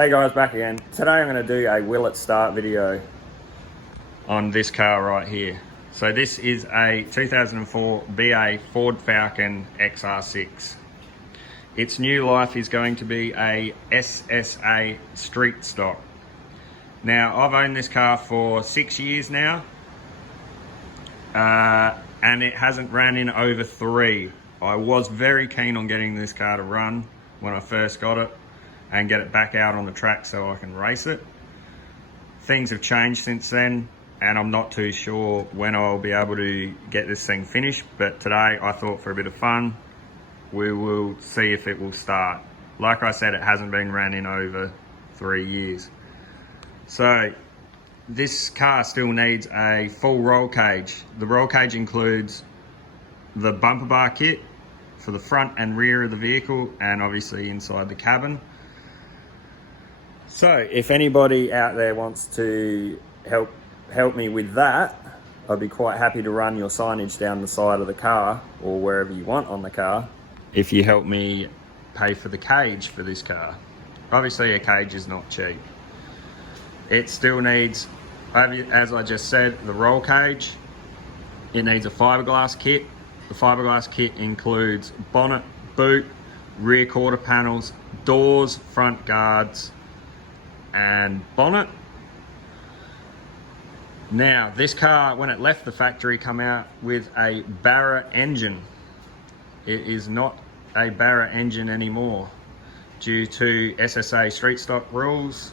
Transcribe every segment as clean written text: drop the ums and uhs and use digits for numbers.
Hey guys, back again. Today I'm going to do a will it start video on this car right here. So this is a 2004 BA Ford Falcon XR6. Its new life is going to be a SSA street stock. Now I've owned this car for 6 years now and it hasn't ran in over 3. I was very keen on getting this car to run when I first got it and get it back out on the track so I can race it. Things have changed since then and I'm not too sure when I'll be able to get this thing finished, but today I thought for a bit of fun we will see if it will start. Like I said, it hasn't been ran in over 3 years. So this car still needs a full roll cage. The roll cage includes the bumper bar kit for the front and rear of the vehicle and obviously inside the cabin. So if anybody out there wants to help me with that, I'd be quite happy to run your signage down the side of the car or wherever you want on the car if you help me pay for the cage for this car. Obviously a cage is not cheap. It still needs, as I just said, the roll cage. It needs a fiberglass kit. The fiberglass kit includes bonnet, boot, rear quarter panels, doors, front guards, and bonnet. Now this car, when it left the factory, come out with a Barra engine. It is not a Barra engine anymore due to SSA street stock rules.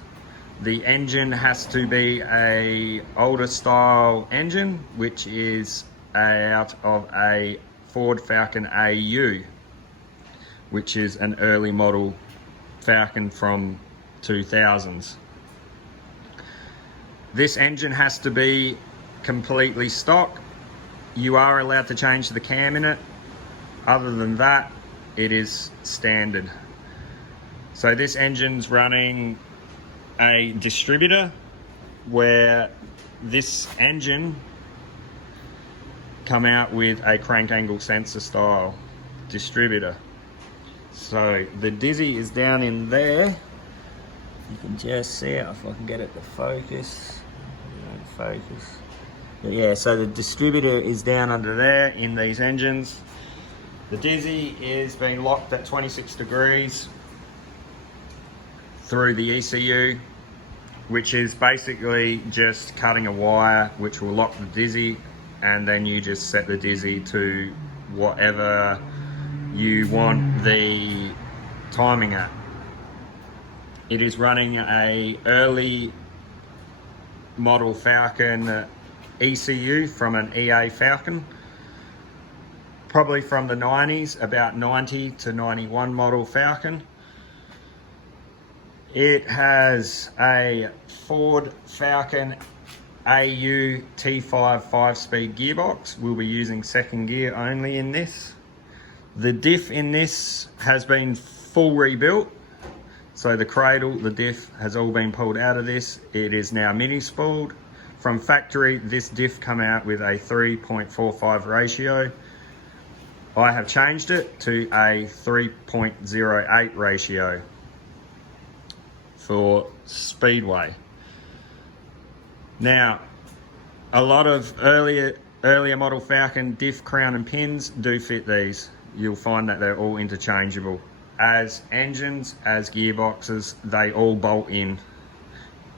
The engine has to be a older style engine, which is out of a Ford Falcon AU, which is an early model Falcon from 2000s. This engine has to be completely stock. You are allowed to change the cam in it. Other than that, it is standard. So this engine's running a distributor, where this engine come out with a crank angle sensor style distributor. So the Dizzy is down in there. You can just see it if I can get it to focus. But yeah, so the distributor is down under there in these engines. The Dizzy is being locked at 26 degrees through the ECU, which is basically just cutting a wire which will lock the Dizzy, and then you just set the Dizzy to whatever you want the timing at. It is running a early model Falcon ECU from an EA Falcon, probably from the 90s, about 90 to 91 model Falcon. It has a Ford Falcon AU T5 5-speed gearbox. We'll be using second gear only in this. The diff in this has been full rebuilt. So the cradle, the diff has all been pulled out of this. It is now mini spooled. From factory, this diff come out with a 3.45 ratio. I have changed it to a 3.08 ratio for Speedway. Now, a lot of earlier model Falcon diff, crown and pins do fit these. You'll find that they're all interchangeable. As engines, as gearboxes, they all bolt in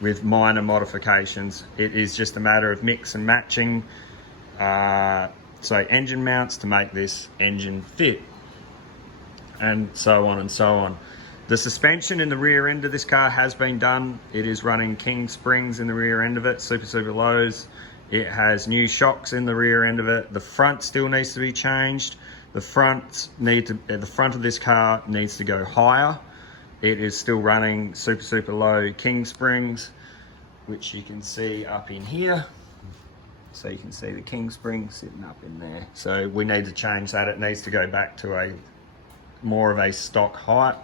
with minor modifications. It is just a matter of mix and matching. So engine mounts to make this engine fit, and so on and so on. The suspension in the rear end of this car has been done. It is running King springs in the rear end of it, super lows. It has new shocks in the rear end of it. The front still needs to be changed. The front of this car needs to go higher. It is still running super low King springs, which you can see up in here. So you can see the King spring sitting up in there. So we need to change that. It needs to go back to a more of a stock height.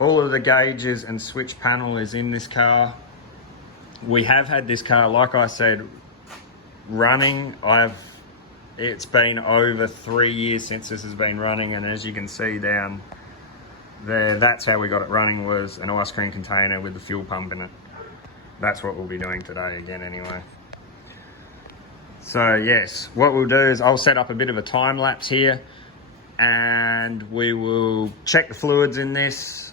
All of the gauges and switch panel is in this car. We have had this car, like I said, running. It's been over 3 years since this has been running, and as you can see down there, that's how we got it running, was an ice cream container with the fuel pump in it. That's what we'll be doing today again anyway. So yes, what we'll do is I'll set up a bit of a time lapse here and we will check the fluids in this,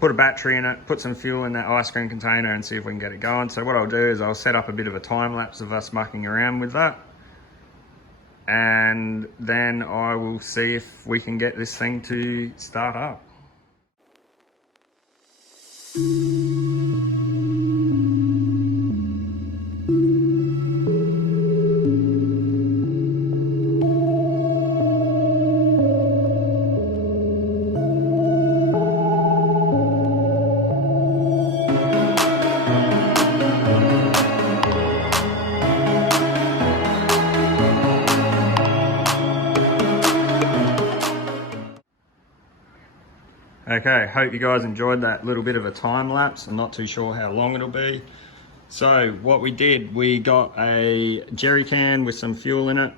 put a battery in it, put some fuel in that ice cream container and see if we can get it going. So what I'll do is I'll set up a bit of a time lapse of us mucking around with that. And then I will see if we can get this thing to start up. Okay, hope you guys enjoyed that little bit of a time lapse. I'm not too sure how long it'll be. So what we did, we got a jerry can with some fuel in it.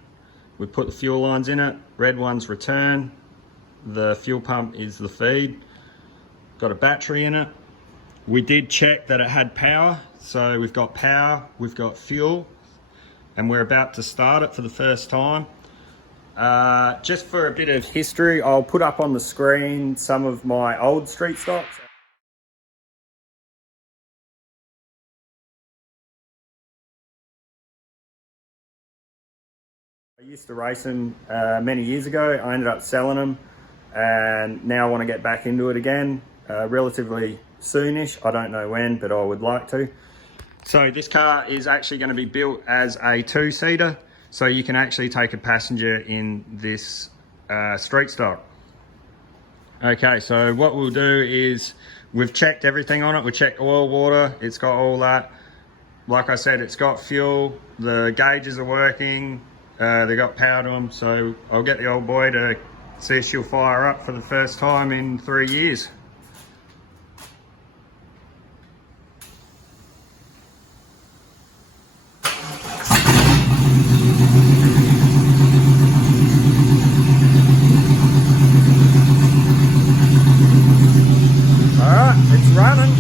We put the fuel lines in it. Red one's return. The fuel pump is the feed. Got a battery in it. We did check that it had power. So we've got power, we've got fuel, and we're about to start it for the first time. Just for a bit of history, I'll put up on the screen some of my old street stocks. I used to race them many years ago. I ended up selling them and now I want to get back into it again relatively soonish. I don't know when, but I would like to. So this car is actually going to be built as a two-seater. So you can actually take a passenger in this street stock. Okay, so what we'll do is we've checked everything on it. We checked oil, water, it's got all that. Like I said, it's got fuel, the gauges are working, they got power to them. So I'll get the old boy to see if she'll fire up for the first time in 3 years. Running.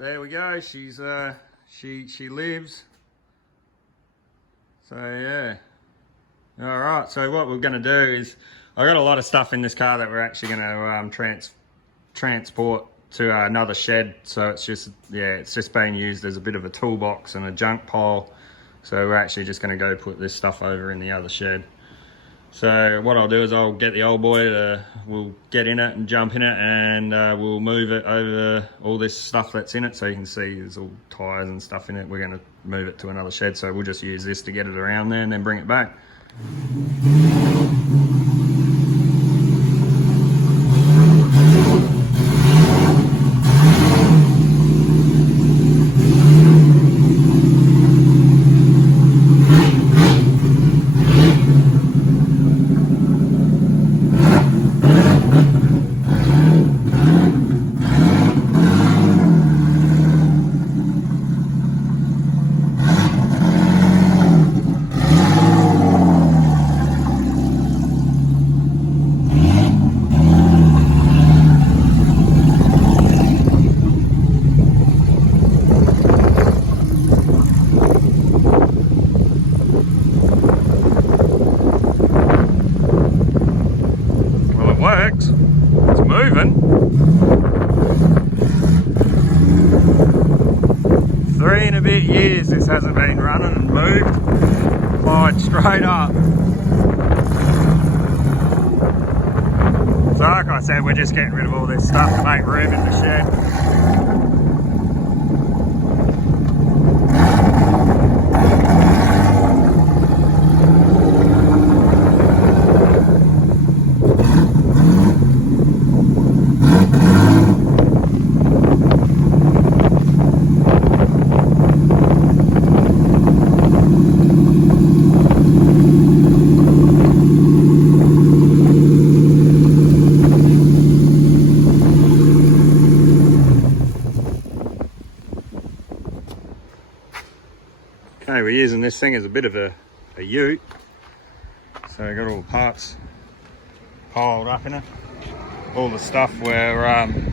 There we go. She's she lives. So yeah. All right. So what we're going to do is, I got a lot of stuff in this car that we're actually going to transport to another shed. So it's just being used as a bit of a toolbox and a junk pile. So we're actually just going to go put this stuff over in the other shed. So what I'll do is I'll get the old boy to, we'll get in it and jump in it, and we'll move it over all this stuff that's in it. So you can see there's all tyres and stuff in it. We're going to move it to another shed. So we'll just use this to get it around there and then bring it back. hasn't been running and moved. Fired straight up. So like I said, we're just getting rid of all this stuff to make room in the shed. Okay, we're using this thing as a bit of a ute. So we've got all the parts piled up in it. All the stuff we're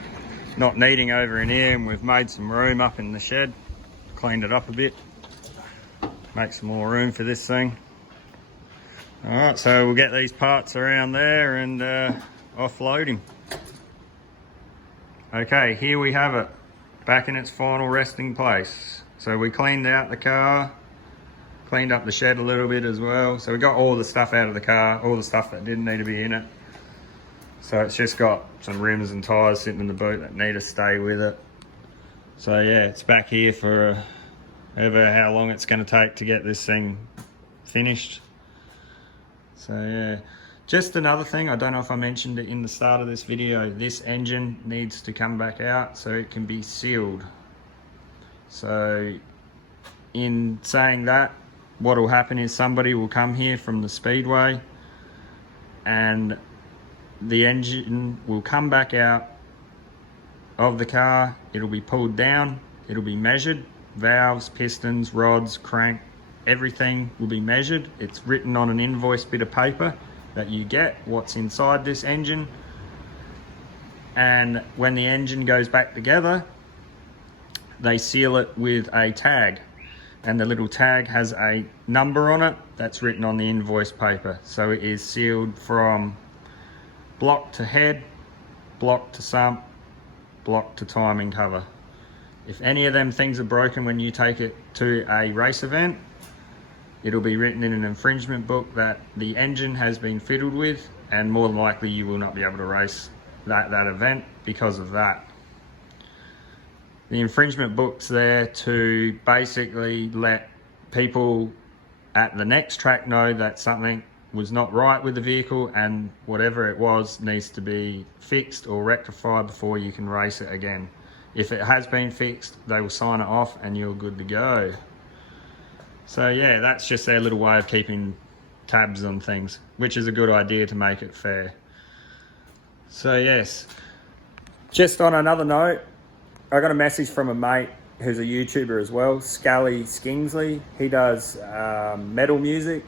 not needing over in here, and we've made some room up in the shed. Cleaned it up a bit. Make some more room for this thing. Alright, so we'll get these parts around there and offload him. Okay, here we have it. Back in its final resting place. So we cleaned out the car. Cleaned up the shed a little bit as well. So we got all the stuff out of the car, all the stuff that didn't need to be in it. So it's just got some rims and tyres sitting in the boot that need to stay with it. So yeah, it's back here for ever how long it's going to take to get this thing finished. So yeah, just another thing, I don't know if I mentioned it in the start of this video, this engine needs to come back out so it can be sealed. So in saying that, what will happen is somebody will come here from the speedway and the engine will come back out of the car. It'll be pulled down, it'll be measured, valves, pistons, rods, crank, everything will be measured. It's written on an invoice bit of paper that you get what's inside this engine, and when the engine goes back together, they seal it with a tag. And the little tag has a number on it that's written on the invoice paper. So it is sealed from block to head, block to sump, block to timing cover. If any of them things are broken when you take it to a race event, it'll be written in an infringement book that the engine has been fiddled with, and more than likely you will not be able to race that event because of that. The infringement book's there to basically let people at the next track know that something was not right with the vehicle, and whatever it was needs to be fixed or rectified before you can race it again. If it has been fixed, they will sign it off and you're good to go. So yeah, that's just their little way of keeping tabs on things, which is a good idea to make it fair. So yes, just on another note, I got a message from a mate who's a YouTuber as well, Scally Skingsley. He does metal music.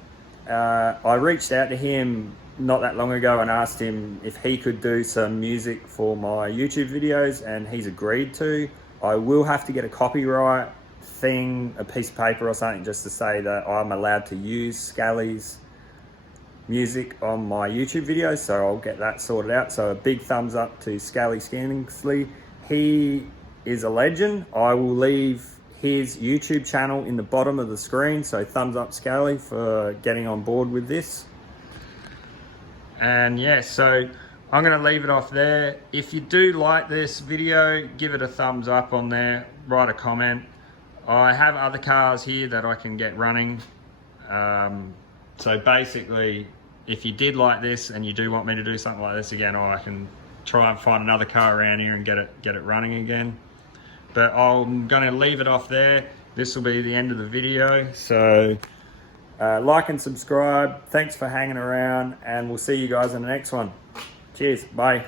I reached out to him not that long ago and asked him if he could do some music for my YouTube videos, and he's agreed to. I will have to get a copyright thing, a piece of paper or something, just to say that I'm allowed to use Scally's music on my YouTube videos, so I'll get that sorted out. So a big thumbs up to Scally Skingsley. He is a legend. I will leave his YouTube channel in the bottom of the screen, so thumbs up Scally for getting on board with this. And yeah, so I'm going to leave it off there. If you do like this video, give it a thumbs up on there, write a comment. I have other cars here that I can get running. So basically, if you did like this and you do want me to do something like this again, or I can try and find another car around here and get it running again. But I'm going to leave it off there. This will be the end of the video. So like and subscribe. Thanks for hanging around, and we'll see you guys in the next one. Cheers. Bye.